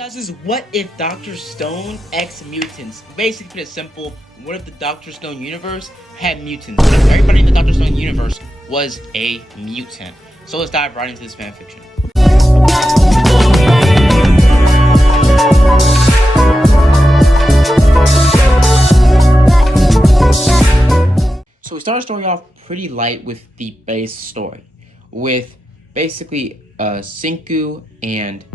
guys, this is What If Dr. Stone X Mutants. Basically, put it simple, what if the Dr. Stone universe had mutants? What if everybody in the Dr. Stone universe was a mutant? So let's dive right into this fanfiction. So we start our story off pretty light with the base story, with basically Senku and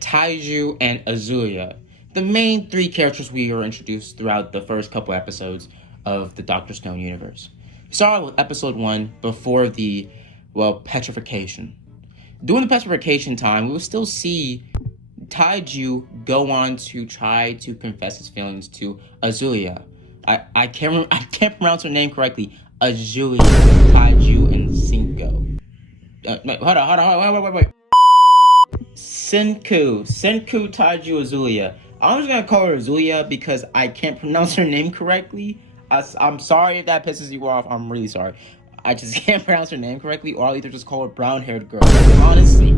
Taiju and Azuya, the main three characters we were introduced throughout the first couple episodes of the Dr. Stone universe. We started with episode 1 before the, petrification. During the petrification time, we will still see Taiju go on to try to confess his feelings to Azuya. I can't pronounce her name correctly. Azuya, Taiju, and Senku. Hold on, wait. Senku, Taiju, Azuya. I'm just gonna call her Azuya because I can't pronounce her name correctly. I'm sorry if that pisses you off. I'm really sorry. I just can't pronounce her name correctly, or I'll either just call her brown-haired girl. Honestly,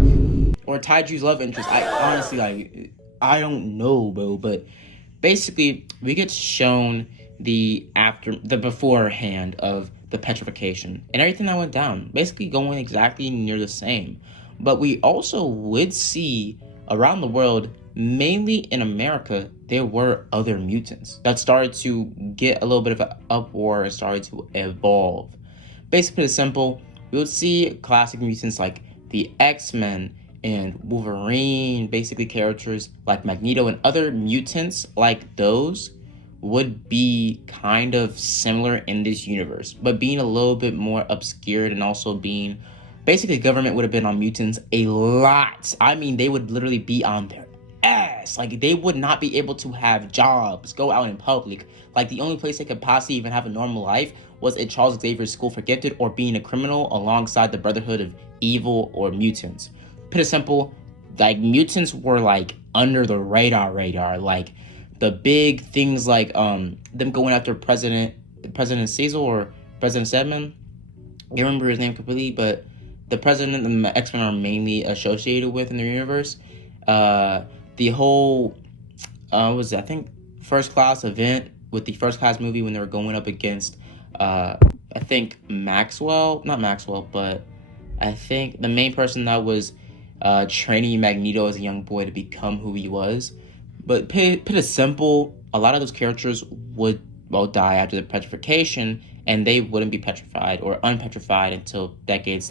or Taiju's love interest. I don't know, bro. But basically, we get shown the beforehand of the petrification and everything that went down. Basically, going exactly near the same. But we also would see around the world, mainly in America, there were other mutants that started to get a little bit of an uproar and started to evolve. Basically, it's simple. We would see classic mutants like the X-Men and Wolverine, basically characters like Magneto, and other mutants like those would be kind of similar in this universe, but being a little bit more obscured, and also being basically, government would have been on mutants a lot. I mean, they would literally be on their ass. Like, they would not be able to have jobs, go out in public. Like, the only place they could possibly even have a normal life was at Charles Xavier's School for Gifted, or being a criminal alongside the Brotherhood of Evil or mutants. Put it simple, like, mutants were, like, under the radar. Like, the big things like them going after President Cecil or President Sedman. I can't remember his name completely, but the president and the X-Men are mainly associated with in the universe. The whole, I think, First Class event with the First Class movie when they were going up against, I think not Maxwell, but I think the main person that was training Magneto as a young boy to become who he was. But put it simple, a lot of those characters would die after the petrification, and they wouldn't be petrified or unpetrified until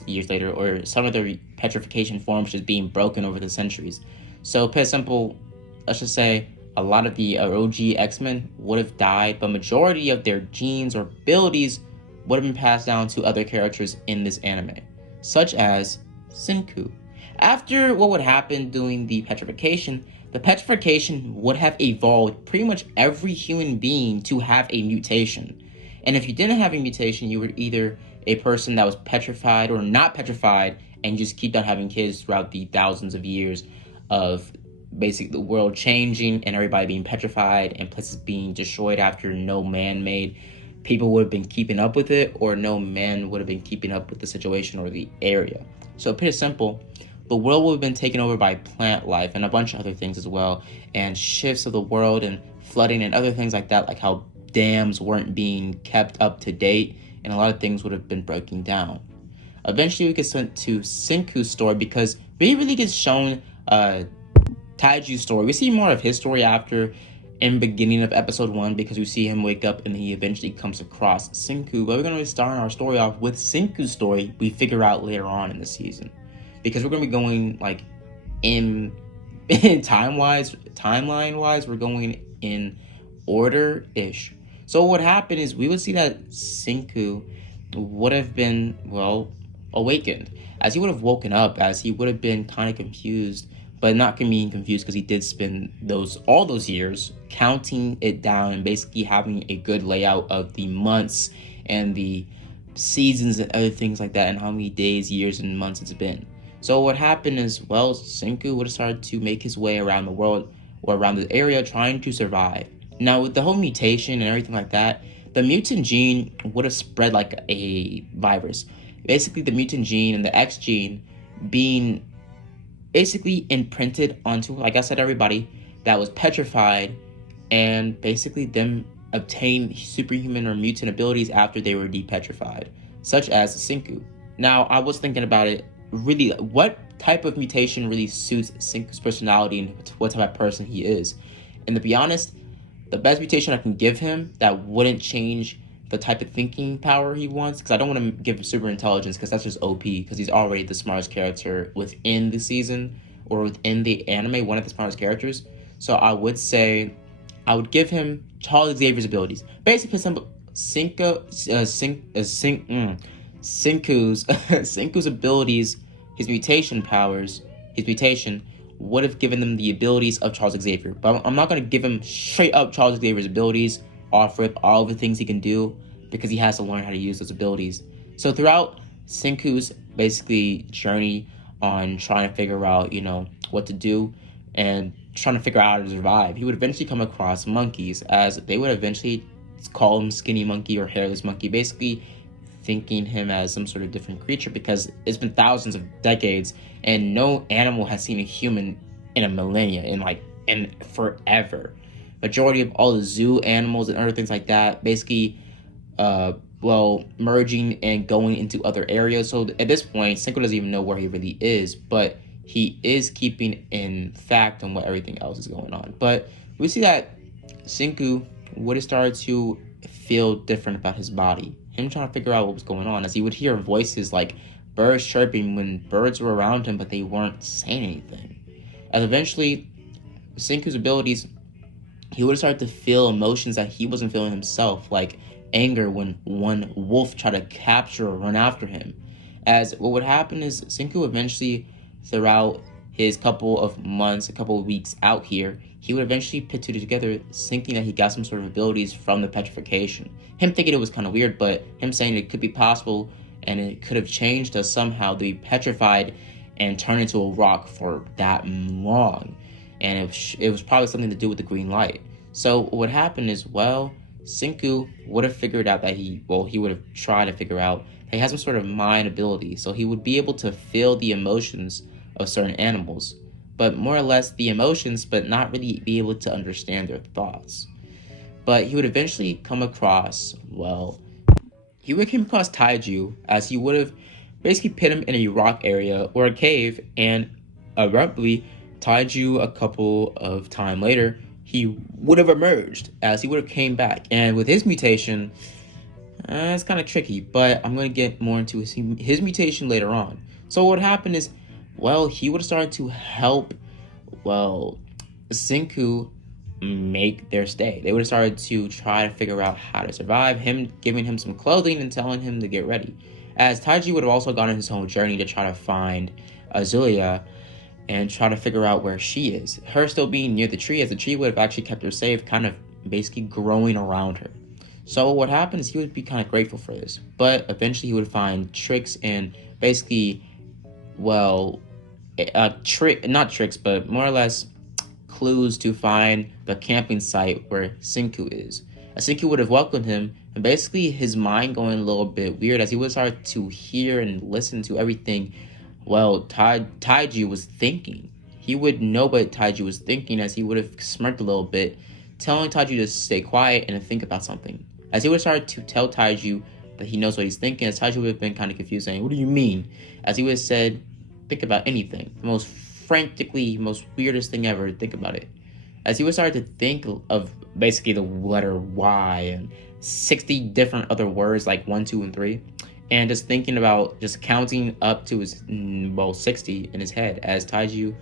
years later, or some of the petrification forms just being broken over the centuries. So, put it simple, let's just say a lot of the OG X-Men would have died, but majority of their genes or abilities would have been passed down to other characters in this anime, such as Senku. After what would happen during the petrification would have evolved pretty much every human being to have a mutation. And if you didn't have a mutation, you were either a person that was petrified or not petrified, and just keep on having kids throughout the thousands of years of basically the world changing and everybody being petrified and places being destroyed after no man-made people would have been keeping up with it, or no man would have been keeping up with the situation or the area. So pretty simple, the world would have been taken over by plant life and a bunch of other things as well, and shifts of the world and flooding and other things like that, like how dams weren't being kept up to date, and a lot of things would have been breaking down. Eventually, we get sent to Senku's story because we really get shown Taiju's story. We see more of his story in beginning of episode 1, because we see him wake up and he eventually comes across Senku. But we're going to start our story off with Senku's story we figure out later on in the season, because we're going to be going like in timeline wise, we're going in order-ish. So what happened is we would see that Senku would have been, awakened. As he would have woken up, as he would have been kind of confused, but not being confused because he did spend all those years counting it down and basically having a good layout of the months and the seasons and other things like that, and how many days, years, and months it's been. So what happened is, Senku would have started to make his way around the world, or around the area, trying to survive. Now, with the whole mutation and everything like that, the mutant gene would have spread like a virus. Basically, the mutant gene and the X gene being basically imprinted onto, like I said, everybody that was petrified, and basically them obtain superhuman or mutant abilities after they were depetrified, such as Senku. Now, I was thinking about it, really, what type of mutation really suits Senku's personality and what type of person he is. And to be honest, the best mutation I can give him that wouldn't change the type of thinking power he wants, because I don't want to give him super intelligence because that's just OP, because he's already the smartest character within the season or within the anime, one of the smartest characters. So I would say I would give him Charles Xavier's abilities. Basically, some Senku's Senku's abilities, his mutation powers, his mutation would have given them the abilities of Charles Xavier. But I'm not going to give him straight up Charles Xavier's abilities, off rip all the things he can do, because he has to learn how to use those abilities. So throughout Senku's basically journey on trying to figure out, what to do and trying to figure out how to survive, he would eventually come across monkeys, as they would eventually call him skinny monkey or hairless monkey, basically thinking him as some sort of different creature, because it's been thousands of decades and no animal has seen a human in a millennia, in forever. Majority of all the zoo animals and other things like that basically merging and going into other areas. So at this point, Senku doesn't even know where he really is, but he is keeping in fact on what everything else is going on. But we see that Senku would have started to feel different about his body. Him trying to figure out what was going on, as he would hear voices like birds chirping when birds were around him, but they weren't saying anything. As eventually, Senku's abilities, he would have started to feel emotions that he wasn't feeling himself, like anger when one wolf tried to capture or run after him. As what would happen is Senku eventually, throughout his couple of months, a couple of weeks out here, he would eventually put two together, thinking that he got some sort of abilities from the petrification. Him thinking it was kind of weird, but him saying it could be possible and it could have changed us somehow to be petrified and turn into a rock for that long. And it was probably something to do with the green light. So what happened is, Senku would have figured out that he would have tried to figure out that he has some sort of mind ability. So he would be able to feel the emotions of certain animals, but more or less the emotions, but not really be able to understand their thoughts. But he would eventually come across, Taiju, as he would have basically put him in a rock area or a cave, and abruptly, Taiju, a couple of time later, he would have emerged, as he would have came back. And with his mutation, it's kind of tricky, but I'm going to get more into his mutation later on. So what happened is, he would have started to help, Senku make their stay. They would have started to try to figure out how to survive, him giving him some clothing and telling him to get ready. As Taiji would have also gone on his own journey to try to find Azulia and try to figure out where she is. Her still being near the tree, as the tree would have actually kept her safe, kind of basically growing around her. So what happened is he would be kind of grateful for this, but eventually he would find tricks and basically, not tricks, but more or less clues to find the camping site where Senku is. Senku would have welcomed him, and basically his mind going a little bit weird, as he would start to hear and listen to everything Taiji was thinking. He would know what Taiji was thinking, as he would have smirked a little bit, telling Taiji to stay quiet and to think about something. As he would start to tell Taiji that he knows what he's thinking, as Taiji would have been kind of confused, saying, "What do you mean?" As he would have said, "Think about anything." The most frantically, most weirdest thing ever, think about it. As he would start to think of basically the letter Y and 60 different other words like 1, 2, and 3, and just thinking about just counting up to his 60 in his head, as Taiju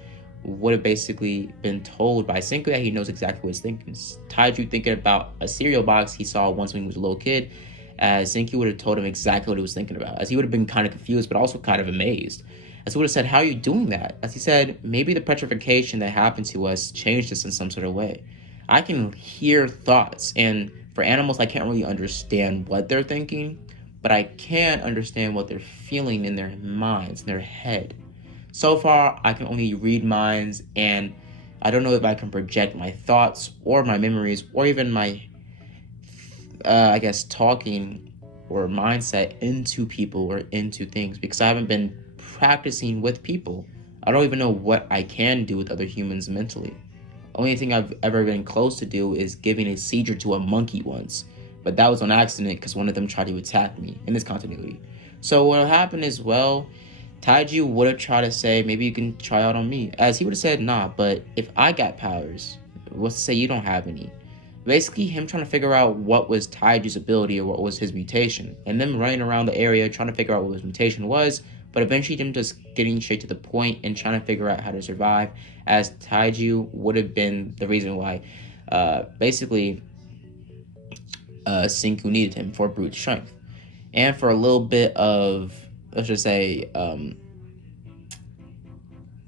would have basically been told by Senku that he knows exactly what he's thinking. Taiju thinking about a cereal box he saw once when he was a little kid, as Senku would have told him exactly what he was thinking about, as he would have been kind of confused but also kind of amazed. As he would have said, "How are you doing that?" As he said, "Maybe the petrification that happened to us changed us in some sort of way. I can hear thoughts, and for animals, I can't really understand what they're thinking, but I can understand what they're feeling in their minds, in their head. So far, I can only read minds, and I don't know if I can project my thoughts or my memories or even my, talking or mindset into people or into things, because I haven't been practicing with people. I don't even know what I can do with other humans mentally. Only thing I've ever been close to do is giving a seizure to a monkey once, but that was on accident because one of them tried to attack me in this continuity. So what happened is, well, Taiju would have tried to say, maybe you can try out on me, as he would have said, nah, but if I got powers, what's to say you don't have any? Basically, him trying to figure out what was Taiju's ability or what was his mutation, and them running around the area trying to figure out what his mutation was, but eventually him just getting straight to the point and trying to figure out how to survive, as Taiju would have been the reason why, basically, Senku needed him for brute strength. And for a little bit of, let's just say,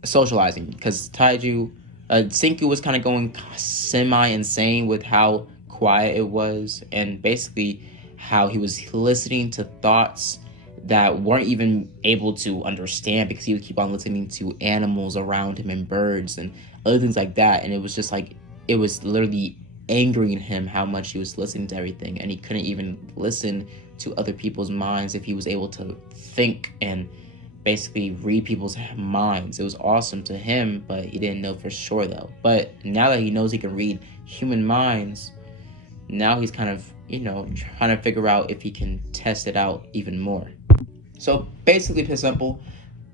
socializing, because Senku was kind of going semi-insane with how quiet it was, and basically how he was listening to thoughts that weren't even able to understand because he would keep on listening to animals around him and birds and other things like that, and it was just like, it was literally angering him how much he was listening to everything, and he couldn't even listen to other people's minds if he was able to think and basically read people's minds. It was awesome to him, but he didn't know for sure though. But now that he knows he can read human minds, now he's kind of, trying to figure out if he can test it out even more. So basically, to simple,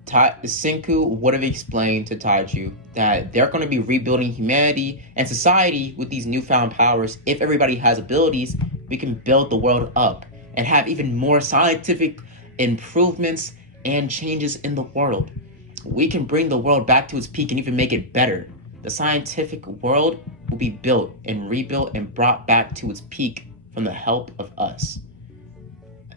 Senku would have explained to Taiju that they're going to be rebuilding humanity and society with these newfound powers. If everybody has abilities, we can build the world up and have even more scientific improvements and changes in the world. We can bring the world back to its peak and even make it better. The scientific world will be built and rebuilt and brought back to its peak from the help of us.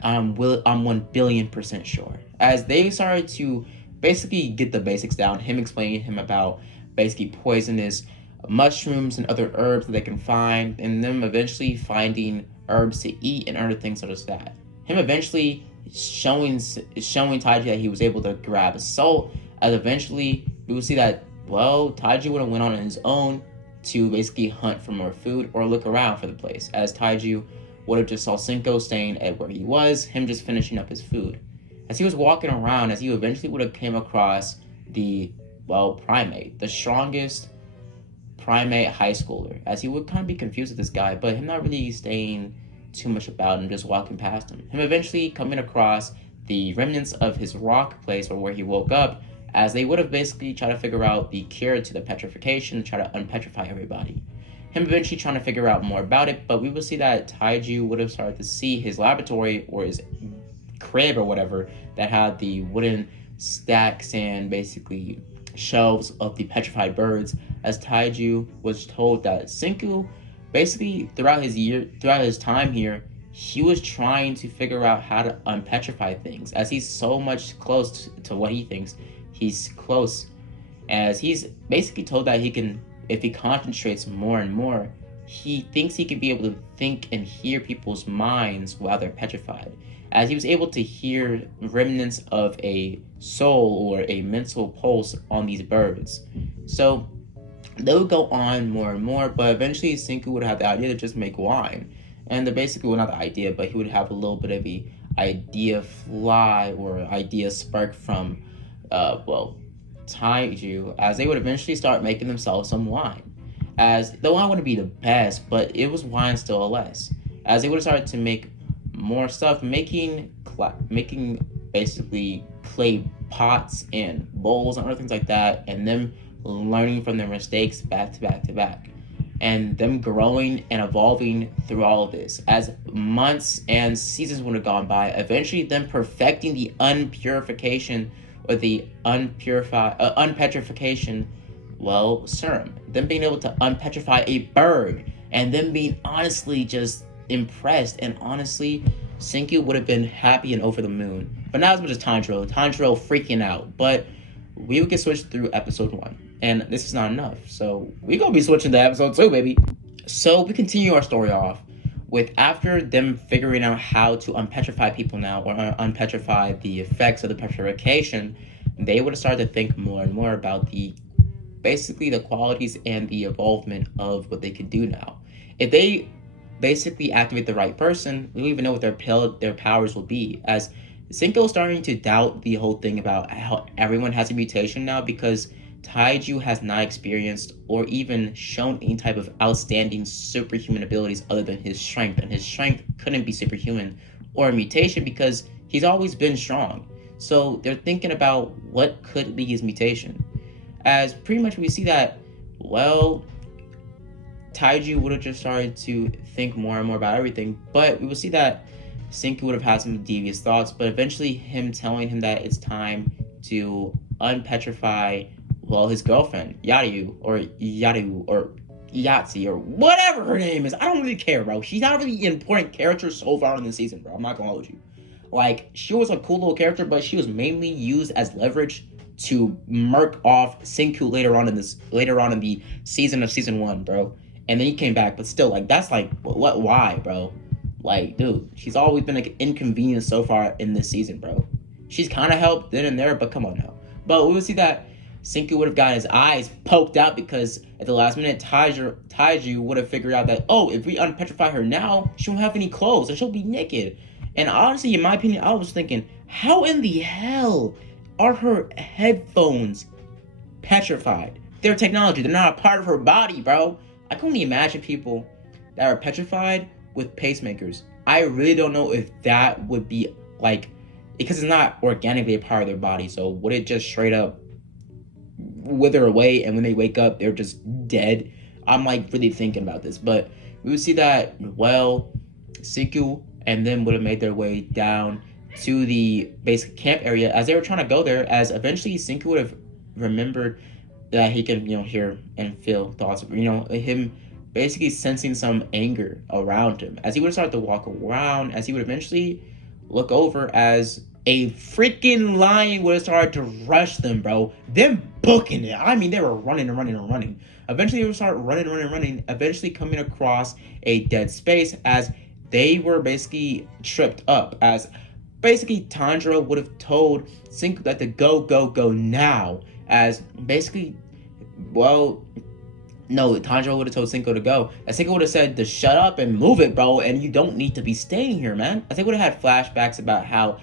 I'm 1,000,000,000% sure. As they started to basically get the basics down, him explaining him about basically poisonous mushrooms and other herbs that they can find, and them eventually finding herbs to eat and other things such as that. Him eventually showing Taiji that he was able to grab a salt, as eventually we will see that, well, Taiji would have went on his own to basically hunt for more food or look around for the place, as Taiji would have just saw Senku staying at where he was, him just finishing up his food. As he was walking around, as he eventually would have came across the, primate, the strongest primate high schooler, as he would kind of be confused with this guy, but him not really staying too much about him, just walking past him. Him eventually coming across the remnants of his rock place or where he woke up, as they would have basically tried to figure out the cure to the petrification, try to unpetrify everybody. Him eventually trying to figure out more about it, but we will see that Taiju would have started to see his laboratory or his crib or whatever that had the wooden stacks and basically shelves of the petrified birds, as Taiju was told that Senku basically throughout his time here, he was trying to figure out how to unpetrify things, as he's so much close to what he thinks he's close, as he's basically told that he can, if he concentrates more and more, he thinks he can be able to think and hear people's minds while they're petrified, as he was able to hear remnants of a soul or a mental pulse on these birds. So they would go on more and more, but eventually Senku would have the idea to just make wine. And basically, well, not the idea, but he would have a little bit of a idea fly or idea spark from, Taiju, as they would eventually start making themselves some wine. As the wine wouldn't be the best, but it was wine still less. As they would have started to make more stuff, making basically clay pots and bowls and other things like that, and them learning from their mistakes back to back to back, and them growing and evolving through all of this. As months and seasons would have gone by, eventually them perfecting the unpurification or the unpetrification, serum. Them being able to unpetrify a bird, and them being honestly just impressed, and honestly, Senku would have been happy and over the moon. But not as much as Tanjiro freaking out. But we would get switched through episode 1. And this is not enough, so we're gonna be switching to episode 2, baby. So we continue our story off with, after them figuring out how to unpetrify people now, or unpetrify the effects of the petrification, they would have started to think more and more about the qualities and the evolvement of what they could do now. If they basically activate the right person, we don't even know what their powers will be, as Cinco's starting to doubt the whole thing about how everyone has a mutation now because Taiju has not experienced or even shown any type of outstanding superhuman abilities other than his strength, and his strength couldn't be superhuman or a mutation because he's always been strong. So they're thinking about what could be his mutation. As pretty much we see that, well, Taiju would have just started to think more and more about everything, but we will see that Senku would have had some devious thoughts, but eventually him telling him that it's time to unpetrify, well, his girlfriend, Yaru, or Yahtzee, or whatever her name is. I don't really care, bro. She's not really an important character so far in the season, bro. I'm not gonna hold you. Like, she was a cool little character, but she was mainly used as leverage to murk off Senku later on in the season of season 1, bro. And then he came back, but still, like, that's like, what? Why, bro? Like, dude, she's always been like inconvenience so far in this season, bro. She's kind of helped then and there, but come on now. But we would see that Senku would have got his eyes poked out because at the last minute, Taiju would have figured out that, oh, if we unpetrify her now, she won't have any clothes and she'll be naked. And honestly, in my opinion, I was thinking, how in the hell are her headphones petrified? They're technology. They're not a part of her body, bro. I can only imagine people that are petrified with pacemakers. I really don't know if that would be like, because it's not organically a part of their body. So would it just straight up wither away and when they wake up, they're just dead? I'm like really thinking about this. But we would see that, well, Senku and then would have made their way down to the basic camp area as they were trying to go there, as eventually Senku would have remembered that he can, hear and feel thoughts of, him basically sensing some anger around him. As he would start to walk around, as he would eventually look over as a freaking lion would have started to rush them, bro. Them booking it. I mean, they were running and running and running. Eventually, they would start running, eventually coming across a dead space as they were basically tripped up. As basically Tanjiro would have told Senku that to go now. As basically, well, no, Tanjiro would have told Senku to go. As Senku would have said to shut up and move it, bro, and you don't need to be staying here, man. As they would have had flashbacks about how,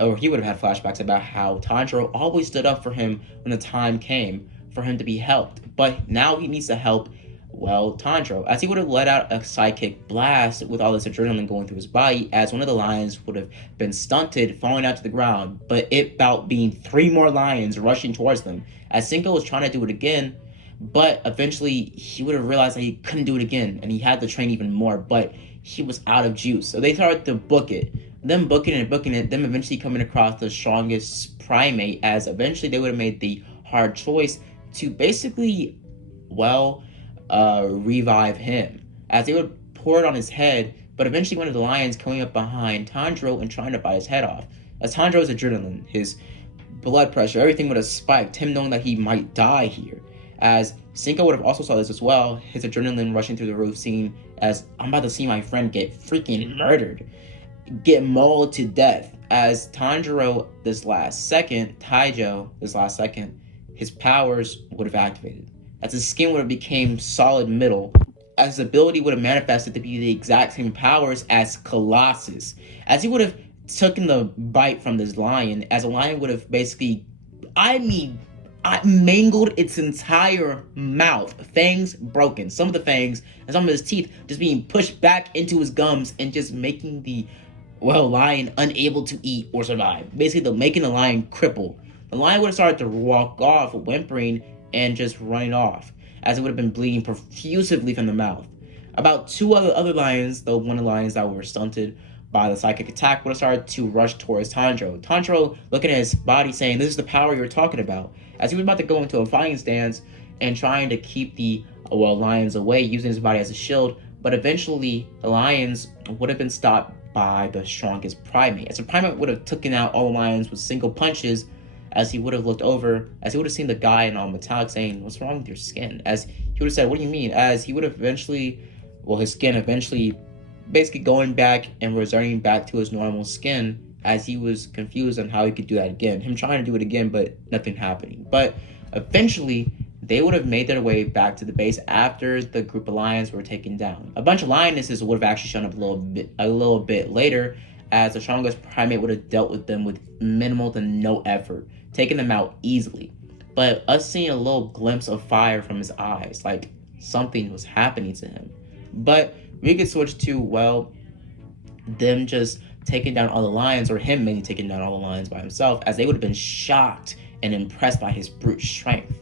or he would have had flashbacks about how Tanjiro always stood up for him when the time came for him to be helped. But now he needs to help, well, Tanjiro. As he would have let out a psychic blast with all this adrenaline going through his body, as one of the lions would have been stunted, falling out to the ground, but it about being 3 more lions rushing towards them. As Senku was trying to do it again, but eventually he would have realized that he couldn't do it again, and he had to train even more, but he was out of juice. So they started to book it. Them booking it, them eventually coming across the strongest primate, as eventually they would have made the hard choice to basically, well, revive him. As they would pour it on his head, but eventually one of the lions coming up behind Tanjiro and trying to bite his head off. As Tanjiro's adrenaline, his blood pressure, everything would have spiked, him knowing that he might die here. As Senku would have also saw this as well, his adrenaline rushing through the roof, seeing as I'm about to see my friend get freaking murdered, get mauled to death. As Taiju this last second, his powers would have activated. As his skin would have became solid metal, as his ability would have manifested to be the exact same powers as Colossus. As he would have taken the bite from this lion, as a lion would have basically, mangled its entire mouth, fangs broken, some of the fangs and some of his teeth just being pushed back into his gums and just making the, well, lion unable to eat or survive. Basically, making the lion cripple. The lion would have started to walk off, whimpering and just running off, as it would have been bleeding profusively from the mouth. About 2 other lions, though one of the lions that were stunted by the psychic attack, would have started to rush towards Tanjiro. Tanjiro looking at his body saying, "This is the power you're talking about." As he was about to go into a fighting stance and trying to keep the, well, lions away, using his body as a shield, but eventually the lions would have been stopped by the strongest primate. As the primate would have taken out all the lions with single punches, as he would have looked over, as he would have seen the guy in all metallic saying, "What's wrong with your skin?" As he would have said, "What do you mean?" As he would have eventually, well, his skin eventually basically going back and returning back to his normal skin, as he was confused on how he could do that again. Him trying to do it again, but nothing happening. But eventually, they would have made their way back to the base after the group of lions were taken down. A bunch of lionesses would have actually shown up a little bit later, as the strongest primate would have dealt with them with minimal to no effort, taking them out easily. But us seeing a little glimpse of fire from his eyes, like something was happening to him. But we could switch to, well, them just taking down all the lions, or him maybe taking down all the lions by himself, as they would have been shocked and impressed by his brute strength.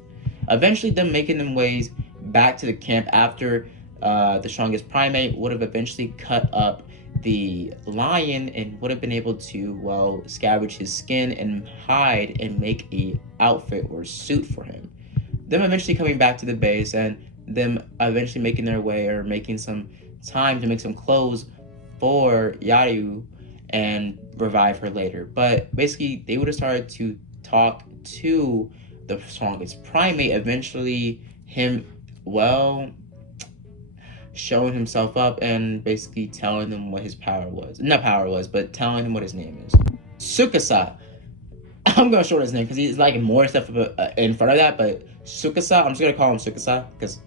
Eventually, them making them ways back to the camp after the strongest primate would have eventually cut up the lion and would have been able to, well, scavenge his skin and hide and make a outfit or suit for him. Them eventually coming back to the base and them eventually making their way, or making some time to make some clothes for Yaru and revive her later. But basically, they would have started to talk to the strongest primate. Eventually, him, well, showing himself up and basically telling them what his power was. Not power was, but telling him what his name is. Sukasa. I'm gonna short his name because he's like more stuff in front of that, but Sukasa, I'm just gonna call him Sukasa because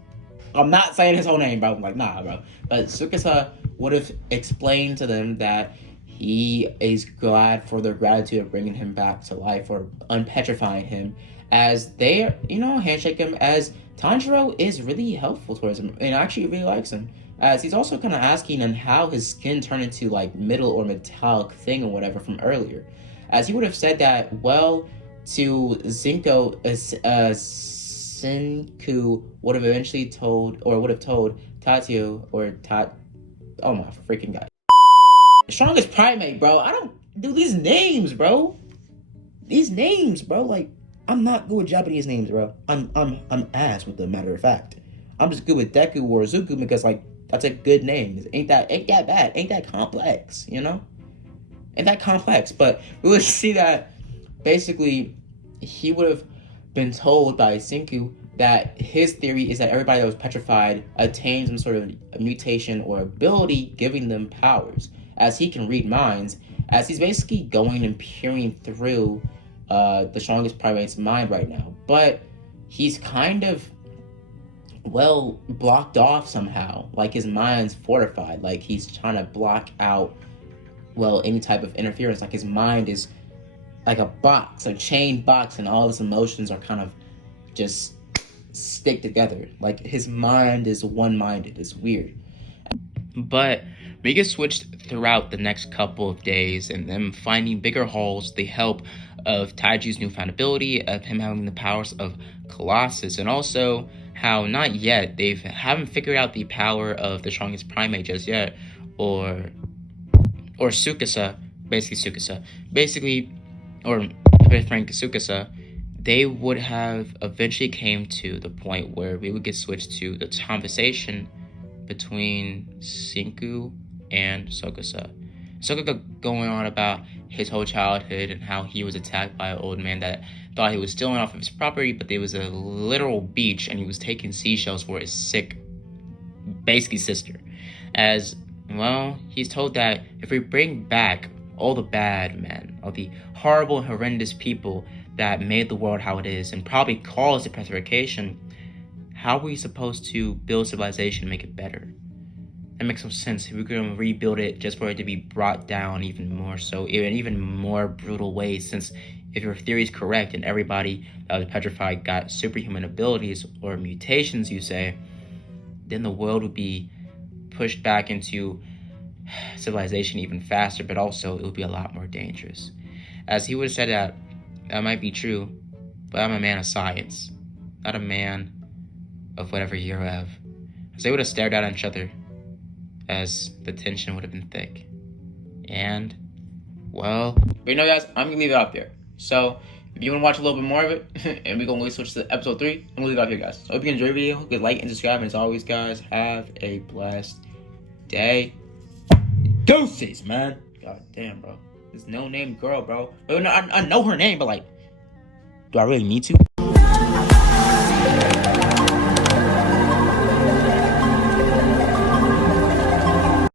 I'm not saying his whole name, bro. I'm like, nah, bro. But Sukasa would have explained to them that he is glad for their gratitude of bringing him back to life, or unpetrifying him, as they, handshake him, as Tanjiro is really helpful towards him and actually really likes him. As he's also kind of asking him how his skin turned into like metal or metallic thing or whatever from earlier. As he would have said that, well, to Zinko, Senku would have eventually told Tatio, or oh my freaking god. The strongest primate, bro. I don't do these names, bro. These names, bro. Like, I'm not good with Japanese names, bro. I'm ass with the matter of fact. I'm just good with Deku or Zuku because, like, that's a good name. Ain't that bad? Ain't that complex? Ain't that complex? But we would see that basically he would have been told by Senku that his theory is that everybody that was petrified attained some sort of mutation or ability giving them powers, as he can read minds, as he's basically going and peering through the strongest primate's mind right now. But he's kind of, well, blocked off somehow. Like, his mind's fortified. Like, he's trying to block out, well, any type of interference. Like, his mind is like a box, a chained box, and all of his emotions are kind of just stick together. Like, his mind is one-minded. It's weird. But we get switched throughout the next couple of days, and them finding bigger holes with the help of Taiju's newfound ability, of him having the powers of Colossus, and also how not yet they haven't figured out the power of the strongest primate just yet, or Sukasa, or Frank Sukasa. They would have eventually came to the point where we would get switched to the conversation between Senku and Sokasa. Sokasa going on about his whole childhood and how he was attacked by an old man that thought he was stealing off of his property, but there was a literal beach and he was taking seashells for his sick, basically sister. As, well, he's told that if we bring back all the bad men, all the horrible and horrendous people that made the world how it is and probably caused the petrification, how are we supposed to build civilization and make it better? That makes some sense. If we're going to rebuild it just for it to be brought down even more so, in even more brutal ways, since if your theory is correct and everybody that was petrified got superhuman abilities or mutations, you say, then the world would be pushed back into civilization even faster, but also it would be a lot more dangerous. As he would have said that might be true, but I'm a man of science, not a man of whatever you have. As they would have stared at each other, as the tension would have been thick. And, well, but guys, I'm gonna leave it out there. So if you want to watch a little bit more of it, and we're gonna switch to episode 3, I'm gonna leave it out here, guys. So hope you enjoy the video. Good like and subscribe, and as always, guys, have a blessed day. Deuces, man. God damn, bro. This no name girl, bro. I know her name, but like, do I really need to?